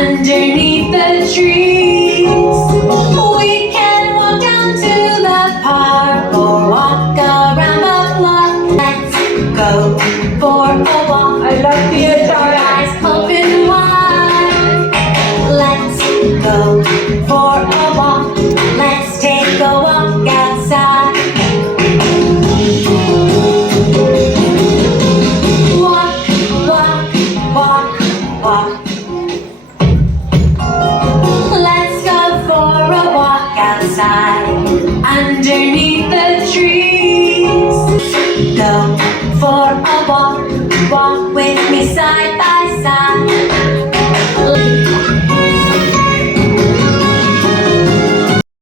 underneath the trees. We can walk down to the park or walk around the block. Let's go for a walk. I love the Our eyes open wide. Let's go for a walk. Let's take a walk outside. Walk, walk, walk, walk. Let's go for a walk outside underneath the trees. Go for a walk, walk with me side